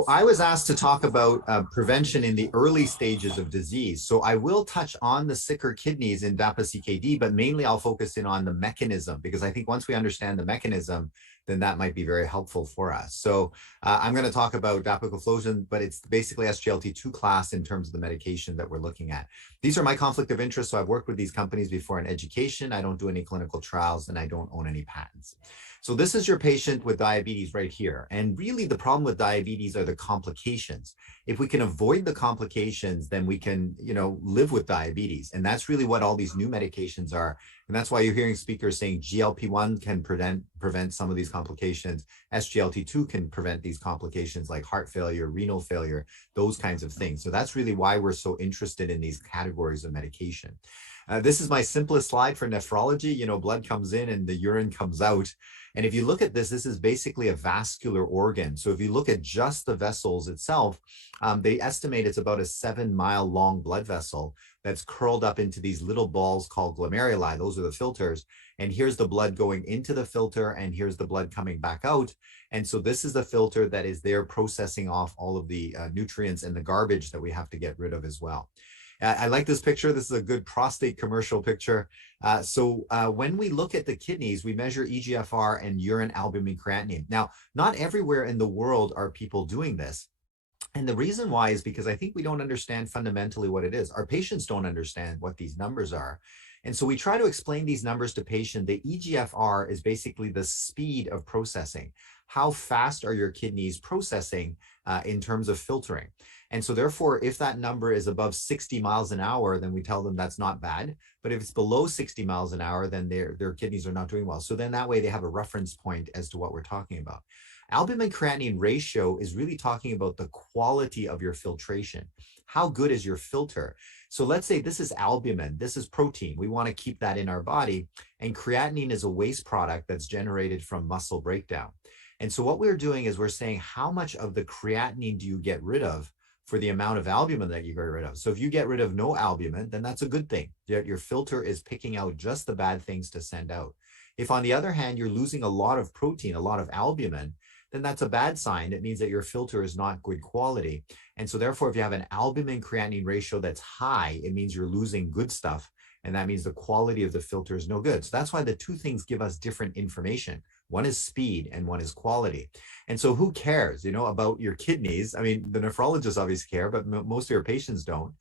So I was asked to talk about prevention in the early stages of disease. So I will touch on the sicker kidneys in DAPA-CKD, but mainly I'll focus in on the mechanism, because I think once we understand the mechanism, then that might be very helpful for us. So I'm going to talk about dapagliflozin, but it's basically SGLT2 class in terms of the medication that we're looking at. These are my conflict of interest. So I've worked with these companies before in education. I don't do any clinical trials and I don't own any patents. So this is your patient with diabetes right here. And really the problem with diabetes are the complications. If we can avoid the complications, then we can, live with diabetes. And that's really what all these new medications are. And that's why you're hearing speakers saying GLP-1 can prevent some of these complications. SGLT2 can prevent these complications like heart failure, renal failure, those kinds of things. So that's really why we're so interested in these categories of medication. This is my simplest slide for nephrology. Blood comes in and the urine comes out. And if you look at this is basically a vascular organ. So if you look at just the vessels itself, they estimate it's about a 7-mile long blood vessel that's curled up into these little balls called glomeruli. Those are the filters. And here's the blood going into the filter, and here's the blood coming back out. And so this is the filter that is there processing off all of the nutrients and the garbage that we have to get rid of as well. I like this picture. This is a good prostate commercial picture. So when we look at the kidneys, we measure eGFR and urine albumin creatinine. Now, not everywhere in the world are people doing this. And the reason why is because I think we don't understand fundamentally what it is. Our patients don't understand what these numbers are. And so we try to explain these numbers to patients. The eGFR is basically the speed of processing. How fast are your kidneys processing in terms of filtering? And so therefore, if that number is above 60 miles an hour, then we tell them that's not bad. But if it's below 60 miles an hour, then their kidneys are not doing well. So then that way they have a reference point as to what we're talking about. Albumin creatinine ratio is really talking about the quality of your filtration. How good is your filter? So let's say this is albumin, this is protein. We want to keep that in our body. And creatinine is a waste product that's generated from muscle breakdown. And so what we're doing is we're saying, how much of the creatinine do you get rid of for the amount of albumin that you get rid of? So if you get rid of no albumin, then that's a good thing. Your filter is picking out just the bad things to send out. If on the other hand, you're losing a lot of protein, a lot of albumin, then that's a bad sign. It means that your filter is not good quality. And so therefore, if you have an albumin creatinine ratio that's high, it means you're losing good stuff. And that means the quality of the filter is no good. So that's why the two things give us different information. One is speed and one is quality. And so who cares, about your kidneys? I mean, the nephrologists obviously care, but most of your patients don't.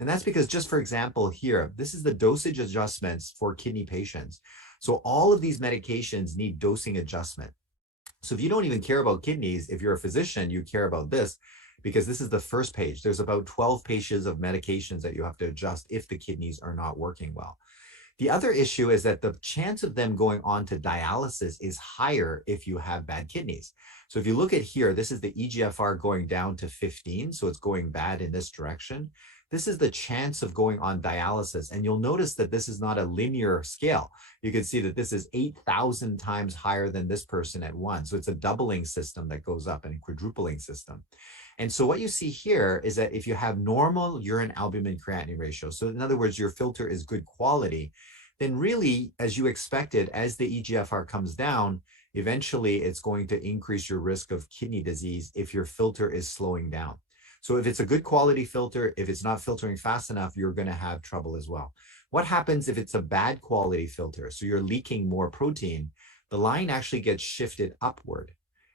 And that's because, just for example, here, this is the dosage adjustments for kidney patients. So all of these medications need dosing adjustment. So if you don't even care about kidneys, if you're a physician, you care about this, because this is the first page. There's about 12 pages of medications that you have to adjust if the kidneys are not working well. The other issue is that the chance of them going on to dialysis is higher if you have bad kidneys. So if you look at here, this is the eGFR going down to 15. So it's going bad in this direction. This is the chance of going on dialysis. And you'll notice that this is not a linear scale. You can see that this is 8,000 times higher than this person at 1. So it's a doubling system that goes up and a quadrupling system. And so what you see here is that if you have normal urine albumin creatinine ratio, so in other words, your filter is good quality, then really, as you expected, as the eGFR comes down, eventually it's going to increase your risk of kidney disease if your filter is slowing down. So if it's a good quality filter, if it's not filtering fast enough, you're going to have trouble as well. What happens if it's a bad quality filter? So you're leaking more protein, the line actually gets shifted upward.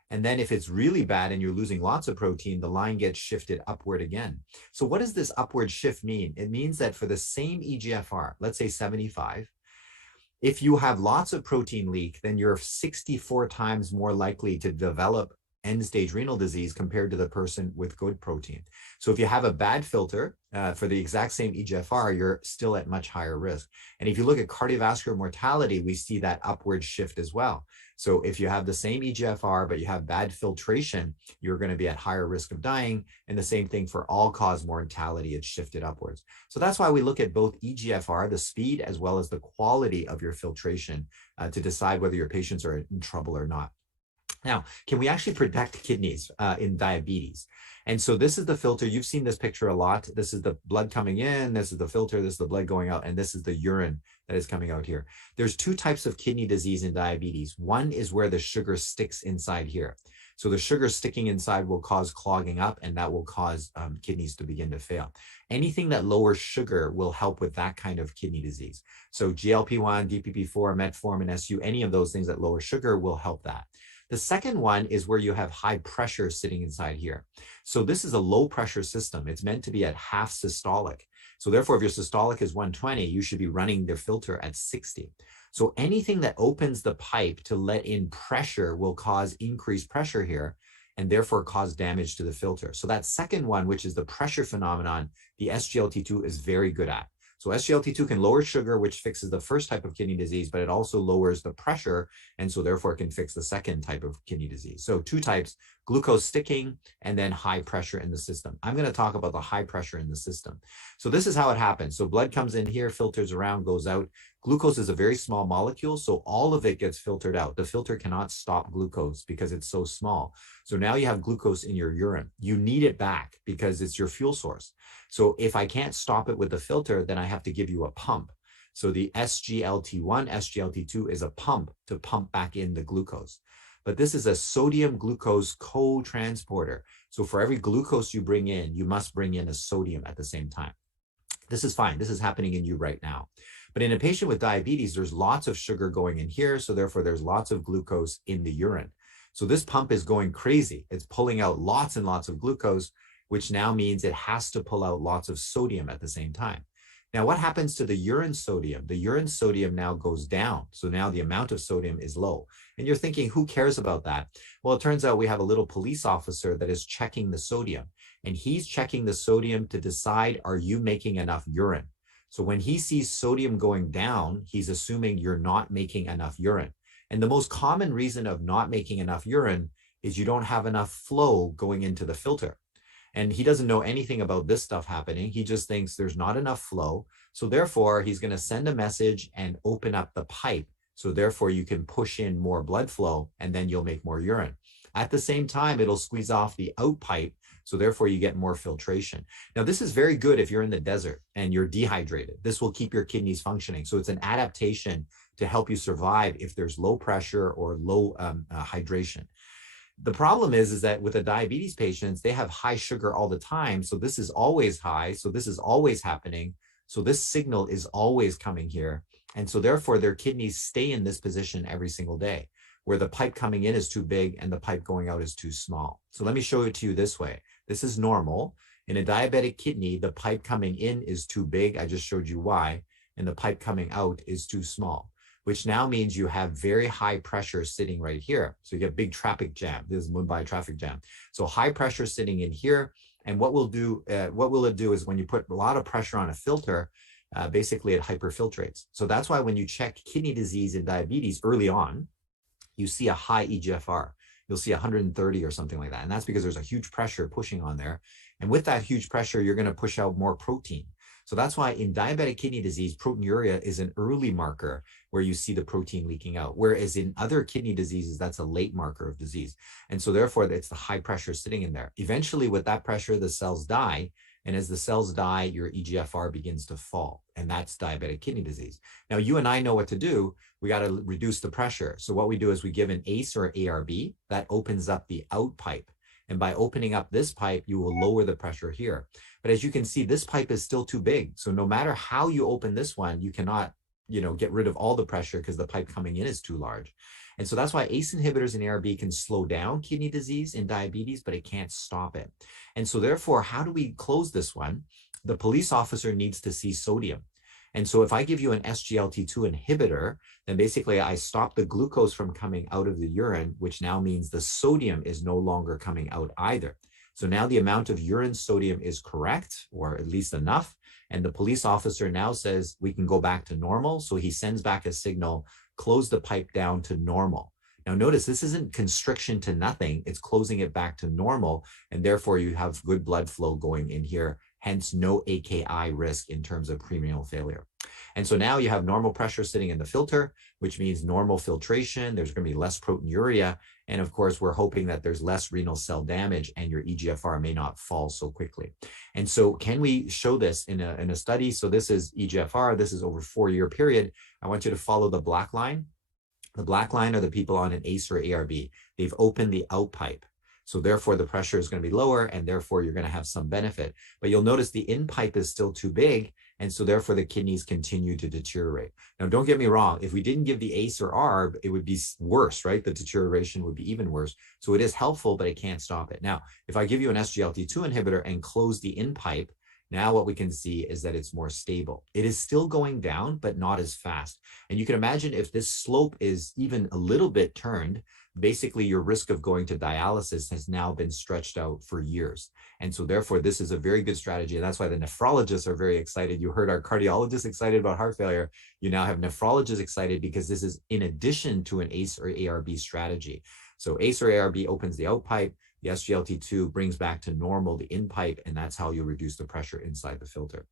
And then if it's really bad and you're losing lots of protein, the line gets shifted upward again. So what does this upward shift mean? It means that for the same eGFR, let's say 75, if you have lots of protein leak, then you're 64 times more likely to develop end-stage renal disease compared to the person with good protein. So if you have a bad filter for the exact same eGFR, you're still at much higher risk. And if you look at cardiovascular mortality, we see that upward shift as well. So if you have the same eGFR, but you have bad filtration, you're going to be at higher risk of dying. And the same thing for all-cause mortality, it's shifted upwards. So that's why we look at both eGFR, the speed, as well as the quality of your filtration to decide whether your patients are in trouble or not. Now, can we actually protect kidneys in diabetes? And so this is the filter. You've seen this picture a lot. This is the blood coming in. This is the filter. This is the blood going out. And this is the urine that is coming out here. There's two types of kidney disease in diabetes. One is where the sugar sticks inside here. So the sugar sticking inside will cause clogging up, and that will cause kidneys to begin to fail. Anything that lowers sugar will help with that kind of kidney disease. So GLP-1, DPP-4, metformin, SU, any of those things that lower sugar will help that. The second one is where you have high pressure sitting inside here. So this is a low pressure system. It's meant to be at half systolic. So therefore, if your systolic is 120, you should be running the filter at 60. So anything that opens the pipe to let in pressure will cause increased pressure here and therefore cause damage to the filter. So that second one, which is the pressure phenomenon, the SGLT2 is very good at. So SGLT2 can lower sugar, which fixes the first type of kidney disease, but it also lowers the pressure, and so therefore it can fix the second type of kidney disease. So two types, glucose sticking and then high pressure in the system. I'm going to talk about the high pressure in the system. So this is how it happens. So blood comes in here, filters around, goes out. Glucose is a very small molecule, so all of it gets filtered out. The filter cannot stop glucose because it's so small. So now you have glucose in your urine. You need it back because it's your fuel source. So if I can't stop it with the filter, then I have to give you a pump. So the SGLT1, SGLT2 is a pump to pump back in the glucose. But this is a sodium glucose co-transporter. So for every glucose you bring in, you must bring in a sodium at the same time. This is fine. This is happening in you right now. But in a patient with diabetes, there's lots of sugar going in here. So therefore, there's lots of glucose in the urine. So this pump is going crazy. It's pulling out lots and lots of glucose, which now means it has to pull out lots of sodium at the same time. Now, what happens to the urine sodium? The urine sodium now goes down. So now the amount of sodium is low. And you're thinking, who cares about that? Well, it turns out we have a little police officer that is checking the sodium. And he's checking the sodium to decide, are you making enough urine? So when he sees sodium going down, he's assuming you're not making enough urine. And the most common reason of not making enough urine is you don't have enough flow going into the filter. And he doesn't know anything about this stuff happening. He just thinks there's not enough flow. So therefore, he's going to send a message and open up the pipe. So therefore, you can push in more blood flow and then you'll make more urine. At the same time, it'll squeeze off the out pipe. So therefore, you get more filtration. Now, this is very good if you're in the desert and you're dehydrated. This will keep your kidneys functioning. So it's an adaptation to help you survive if there's low pressure or low hydration. The problem is that with the diabetes patients, they have high sugar all the time. So this is always high. So this is always happening. So this signal is always coming here. And so therefore, their kidneys stay in this position every single day, where the pipe coming in is too big and the pipe going out is too small. So let me show it to you this way. This is normal. In a diabetic kidney, the pipe coming in is too big. I just showed you why. And the pipe coming out is too small, which now means you have very high pressure sitting right here. So you get big traffic jam. This is Mumbai traffic jam. So high pressure sitting in here. And what will it do is when you put a lot of pressure on a filter, basically it hyperfiltrates. So that's why when you check kidney disease in diabetes early on, you see a high eGFR. You'll see 130 or something like that. And that's because there's a huge pressure pushing on there. And with that huge pressure, you're going to push out more protein. So that's why in diabetic kidney disease, proteinuria is an early marker where you see the protein leaking out. Whereas in other kidney diseases, that's a late marker of disease. And so therefore, it's the high pressure sitting in there. Eventually, with that pressure, the cells die. And as the cells die, your eGFR begins to fall. And that's diabetic kidney disease. Now, you and I know what to do. We got to reduce the pressure. So what we do is we give an ACE or ARB that opens up the out pipe. And by opening up this pipe, you will lower the pressure here. But as you can see, this pipe is still too big. So no matter how you open this one, you cannot, get rid of all the pressure because the pipe coming in is too large. And so that's why ACE inhibitors and ARB can slow down kidney disease in diabetes, but it can't stop it. And so therefore, how do we close this one? The police officer needs to see sodium. And so if I give you an SGLT2 inhibitor, then basically I stop the glucose from coming out of the urine, which now means the sodium is no longer coming out either. So now the amount of urine sodium is correct, or at least enough. And the police officer now says we can go back to normal. So he sends back a signal, close the pipe down to normal. Now notice this isn't constriction to nothing. It's closing it back to normal. And therefore you have good blood flow going in here. Hence no AKI risk in terms of prerenal failure. And so now you have normal pressure sitting in the filter, which means normal filtration. There's going to be less proteinuria. And of course, we're hoping that there's less renal cell damage and your eGFR may not fall so quickly. And so can we show this in a study? So this is eGFR. This is over a 4-year period. I want you to follow the black line. The black line are the people on an ACE or ARB. They've opened the out pipe. So therefore the pressure is going to be lower and therefore you're going to have some benefit. But you'll notice the in pipe is still too big. And so therefore the kidneys continue to deteriorate. Now, don't get me wrong. If we didn't give the ACE or ARB, it would be worse, right? The deterioration would be even worse. So it is helpful, but it can't stop it. Now, if I give you an SGLT2 inhibitor and close the in pipe, now what we can see is that it's more stable. It is still going down, but not as fast. And you can imagine if this slope is even a little bit turned, basically your risk of going to dialysis has now been stretched out for years. And so therefore, this is a very good strategy. And that's why the nephrologists are very excited. You heard our cardiologists excited about heart failure. You now have nephrologists excited because this is in addition to an ACE or ARB strategy. So ACE or ARB opens the out pipe. The SGLT2 brings back to normal the in pipe, and that's how you reduce the pressure inside the filter.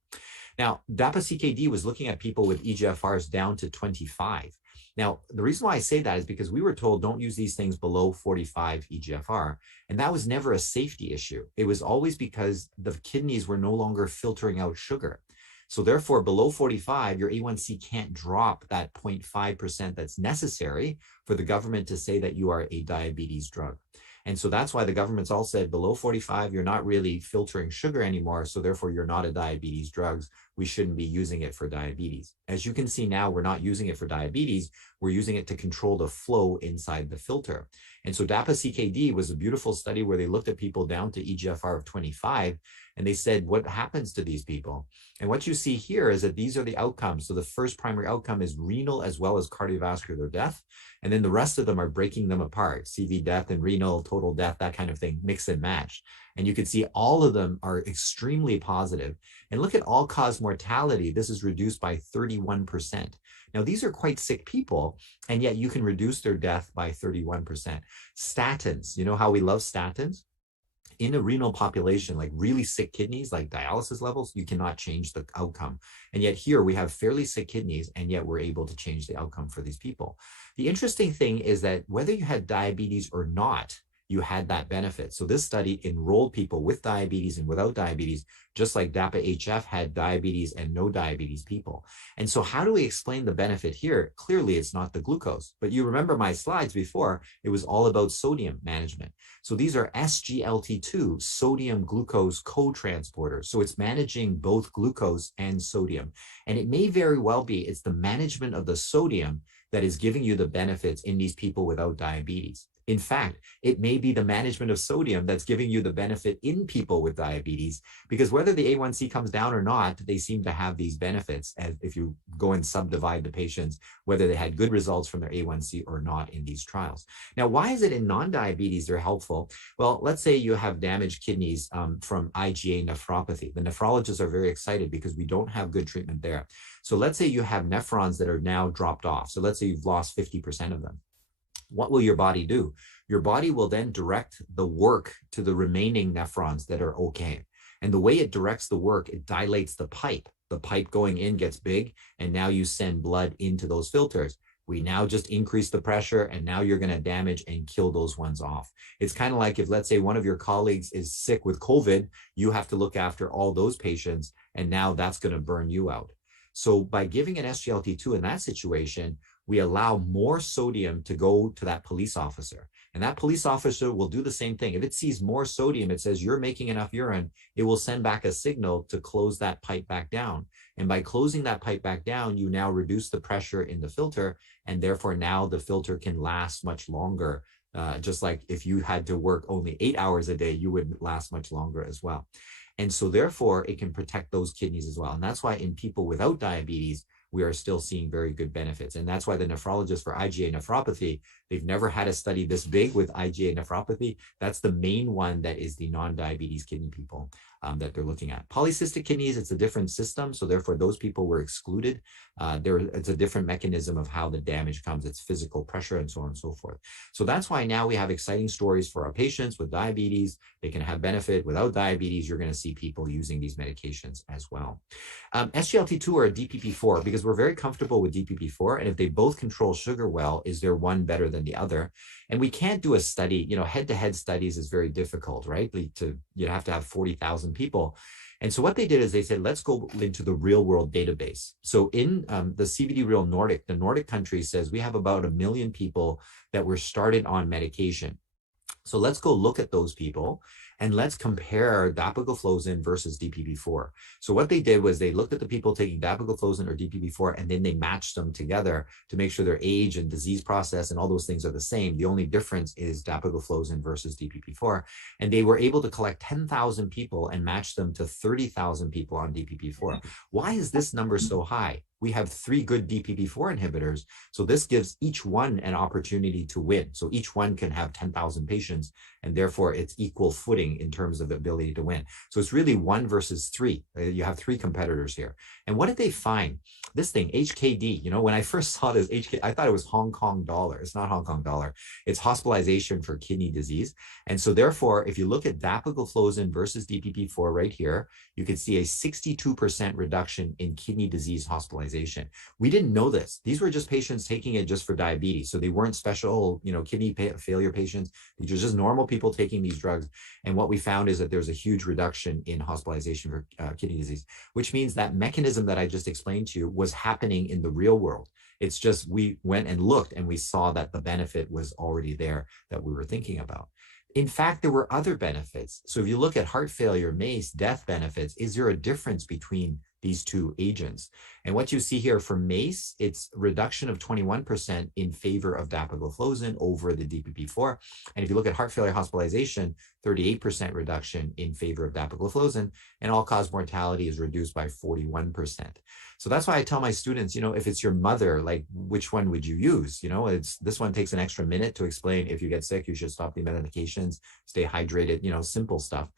Now, DAPA-CKD was looking at people with eGFRs down to 25. Now, the reason why I say that is because we were told don't use these things below 45 eGFR, and that was never a safety issue. It was always because the kidneys were no longer filtering out sugar. So therefore, below 45, your A1C can't drop that 0.5% that's necessary for the government to say that you are a diabetes drug. And so that's why the government's all said below 45, you're not really filtering sugar anymore. So therefore, you're not a diabetes drug. We shouldn't be using it for diabetes. As you can see now, we're not using it for diabetes. We're using it to control the flow inside the filter. And so DAPA-CKD was a beautiful study where they looked at people down to eGFR of 25, and they said, what happens to these people? And what you see here is that these are the outcomes. So the first primary outcome is renal as well as cardiovascular death. And then the rest of them are breaking them apart, CV death and renal, total death, that kind of thing, mix and match. And you can see all of them are extremely positive. And look at all-cause mortality. This is reduced by 31%. Now, these are quite sick people, and yet you can reduce their death by 31%. Statins, you know how we love statins? In a renal population, like really sick kidneys, like dialysis levels, you cannot change the outcome. And yet here we have fairly sick kidneys, and yet we're able to change the outcome for these people. The interesting thing is that whether you had diabetes or not, you had that benefit. So this study enrolled people with diabetes and without diabetes, just like DAPA-HF had diabetes and no diabetes people. And so how do we explain the benefit here? Clearly, it's not the glucose. But you remember my slides before, it was all about sodium management. So these are SGLT2, sodium glucose co-transporters. So it's managing both glucose and sodium. And it may very well be it's the management of the sodium that is giving you the benefits in these people without diabetes. In fact, it may be the management of sodium that's giving you the benefit in people with diabetes, because whether the A1C comes down or not, they seem to have these benefits as if you go and subdivide the patients, whether they had good results from their A1C or not in these trials. Now, why is it in non-diabetes they're helpful? Well, let's say you have damaged kidneys from Iga nephropathy. The nephrologists are very excited because we don't have good treatment there. So let's say you have nephrons that are now dropped off. So let's say you've lost 50% of them. What will your body do? Your body will then direct the work to the remaining nephrons that are okay. And the way it directs the work, it dilates the pipe. The pipe going in gets big, and now you send blood into those filters. We now just increase the pressure, and now you're going to damage and kill those ones off. It's kind of like if, let's say, one of your colleagues is sick with COVID, you have to look after all those patients, and now that's going to burn you out. So by giving an SGLT2 in that situation, we allow more sodium to go to that police officer. And that police officer will do the same thing. If it sees more sodium, it says you're making enough urine, it will send back a signal to close that pipe back down. And by closing that pipe back down, you now reduce the pressure in the filter, and therefore now the filter can last much longer. Just like if you had to work only 8 hours a day, you would last much longer as well. And so therefore, it can protect those kidneys as well. And that's why in people without diabetes, we are still seeing very good benefits. And that's why the nephrologists for IgA nephropathy, they've never had a study this big with IgA nephropathy. That's the main one that is the non-diabetes kidney people that they're looking at. Polycystic kidneys, it's a different system. So therefore, those people were excluded. It's a different mechanism of how the damage comes. It's physical pressure and so on and so forth. So that's why now we have exciting stories for our patients with diabetes. They can have benefit. Without diabetes, you're going to see people using these medications as well. SGLT2 or DPP4, because we're very comfortable with DPP4, and if they both control sugar well, is there one better than the other? And we can't do a study, head-to-head studies is very difficult, right? You have to have 40,000 people. And so what they did is they said, let's go into the real world database. So in the CVD Real Nordic, the Nordic country says we have about 1 million people that were started on medication. So let's go look at those people and let's compare dapagliflozin versus DPP-4. So what they did was they looked at the people taking dapagliflozin or DPP-4, and then they matched them together to make sure their age and disease process and all those things are the same. The only difference is dapagliflozin versus DPP-4. And they were able to collect 10,000 people and match them to 30,000 people on DPP-4. Why is this number so high? We have 3 good DPP-4 inhibitors. So this gives each one an opportunity to win. So each one can have 10,000 patients, and therefore it's equal footing in terms of the ability to win. So it's really 1 versus 3. You have 3 competitors here. And what did they find? This thing, HKD, you know, when I first saw this, I thought it was Hong Kong dollar. It's not Hong Kong dollar. It's hospitalization for kidney disease. And so therefore, if you look at dapagliflozin versus DPP-4 right here, you can see a 62% reduction in kidney disease hospitalization. We didn't know this. These were just patients taking it just for diabetes. So they weren't special, you know, kidney failure patients. These are just normal people taking these drugs. And what we found is that there's a huge reduction in hospitalization for kidney disease, which means that mechanism that I just explained to you was happening in the real world. It's just we went and looked and we saw that the benefit was already there that we were thinking about. In fact, there were other benefits. So if you look at heart failure, MACE, death benefits, is there a difference between these 2 agents? And what you see here for MACE, it's reduction of 21% in favor of dapagliflozin over the DPP-4. And if you look at heart failure hospitalization, 38% reduction in favor of dapagliflozin, and all-cause mortality is reduced by 41%. So that's why I tell my students, you know, if it's your mother, like, which one would you use? You know, this one takes an extra minute to explain if you get sick, you should stop the medications, stay hydrated, you know, simple stuff.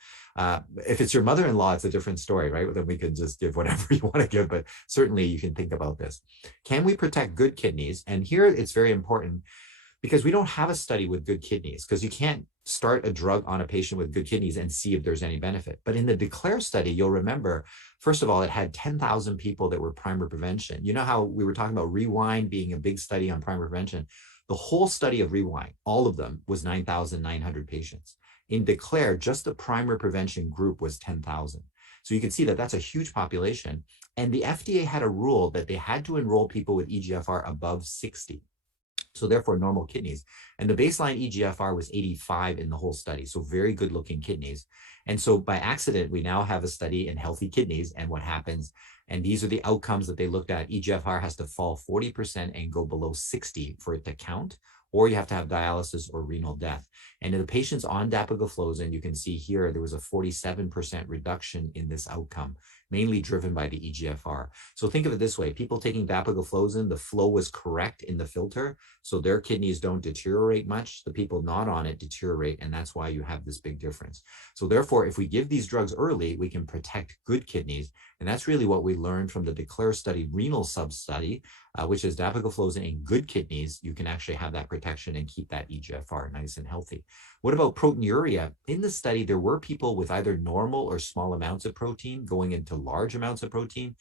If it's your mother-in-law, it's a different story, right? Then we can just give whatever you want to give, but certainly you can think about this. Can we protect good kidneys? And here it's very important because we don't have a study with good kidneys, because you can't start a drug on a patient with good kidneys and see if there's any benefit. But in the DECLARE study, you'll remember, first of all, it had 10,000 people that were primary prevention. You know how we were talking about REWIND being a big study on primary prevention? The whole study of REWIND, all of them, was 9,900 patients. In DECLARE, just the primary prevention group was 10,000. So you can see that that's a huge population. And the FDA had a rule that they had to enroll people with EGFR above 60. So therefore, normal kidneys. And the baseline EGFR was 85 in the whole study. So very good looking kidneys. And so by accident, we now have a study in healthy kidneys and what happens. And these are the outcomes that they looked at. EGFR has to fall 40% and go below 60 for it to count, or you have to have dialysis or renal death. And in the patients on dapagliflozin, you can see here, there was a 47% reduction in this outcome, mainly driven by the EGFR. So think of it this way, people taking dapagliflozin, the flow was correct in the filter, so their kidneys don't deteriorate much. The people not on it deteriorate, and that's why you have this big difference. So therefore, if we give these drugs early, we can protect good kidneys. And that's really what we learned from the DECLARE study, renal sub-study, which is dapagliflozin in good kidneys. You can actually have that protection and keep that EGFR nice and healthy. What about proteinuria? In the study, there were people with either normal or small amounts of protein going into large amounts of protein.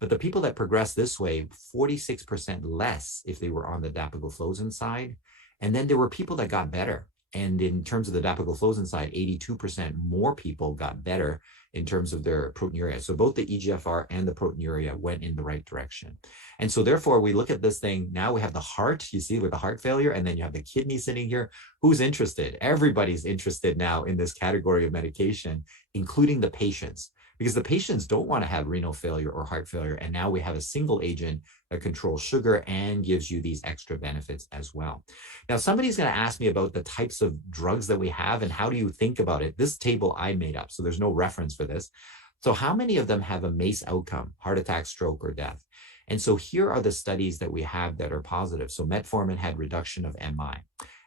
But the people that progressed this way, 46% less if they were on the dapagliflozin side. And then there were people that got better. And in terms of the dapagliflozin side, 82% more people got better in terms of their proteinuria. So both the EGFR and the proteinuria went in the right direction. And so therefore, we look at this thing, now we have the heart, you see, with the heart failure, and then you have the kidney sitting here. Who's interested? Everybody's interested now in this category of medication, including the patients, because the patients don't want to have renal failure or heart failure. And now we have a single agent that controls sugar and gives you these extra benefits as well. Now, somebody's going to ask me about the types of drugs that we have and how do you think about it? This table I made up, so there's no reference for this. So how many of them have a MACE outcome, heart attack, stroke, or death? And so here are the studies that we have that are positive. So metformin had reduction of MI,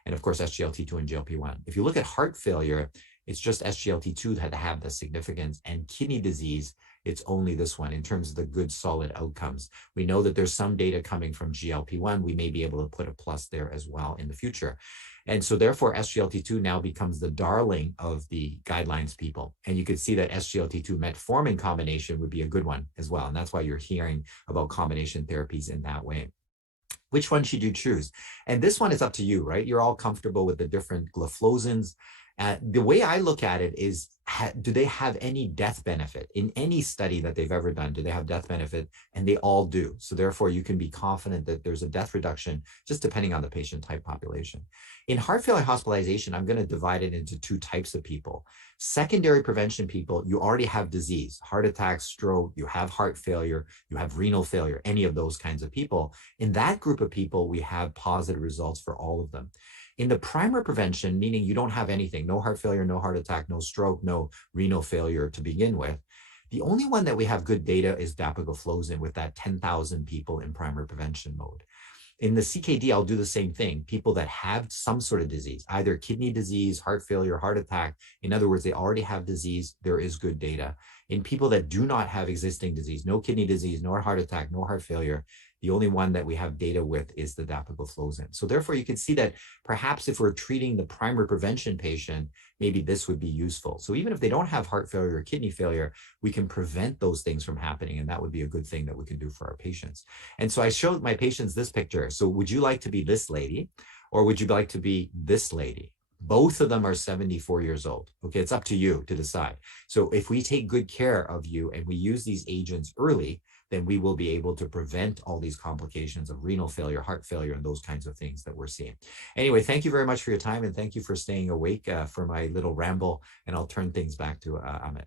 and of course, SGLT2 and GLP-1. If you look at heart failure, it's just SGLT2 that have the significance, and kidney disease, it's only this one in terms of the good solid outcomes. We know that there's some data coming from GLP-1. We may be able to put a plus there as well in the future. And so therefore, SGLT2 now becomes the darling of the guidelines people. And you could see that SGLT2 metformin combination would be a good one as well. And that's why you're hearing about combination therapies in that way. Which one should you choose? And this one is up to you, right? You're all comfortable with the different gliflozins. The way I look at it is, do they have any death benefit in any study that they've ever done? Do they have death benefit? And they all do. So therefore, you can be confident that there's a death reduction just depending on the patient type population. In heart failure hospitalization, I'm going to divide it into two types of people. Secondary prevention people, you already have disease, heart attack, stroke, you have heart failure, you have renal failure, any of those kinds of people. In that group of people, we have positive results for all of them. In the primary prevention, meaning you don't have anything, no heart failure, no heart attack, no stroke, no renal failure to begin with, the only one that we have good data is dapagliflozin with that 10,000 people in primary prevention mode. In the CKD, I'll do the same thing. People that have some sort of disease, either kidney disease, heart failure, heart attack. In other words, they already have disease, there is good data. In people that do not have existing disease, no kidney disease, no heart attack, no heart failure, the only one that we have data with is the dapagliflozin. So therefore, you can see that perhaps if we're treating the primary prevention patient, maybe this would be useful. So even if they don't have heart failure or kidney failure, we can prevent those things from happening. And that would be a good thing that we can do for our patients. And so I showed my patients this picture. So would you like to be this lady, or would you like to be this lady? Both of them are 74 years old. Okay, it's up to you to decide. So if we take good care of you and we use these agents early, then we will be able to prevent all these complications of renal failure, heart failure, and those kinds of things that we're seeing. Anyway, thank you very much for your time, and thank you for staying awake for my little ramble, and I'll turn things back to Amit.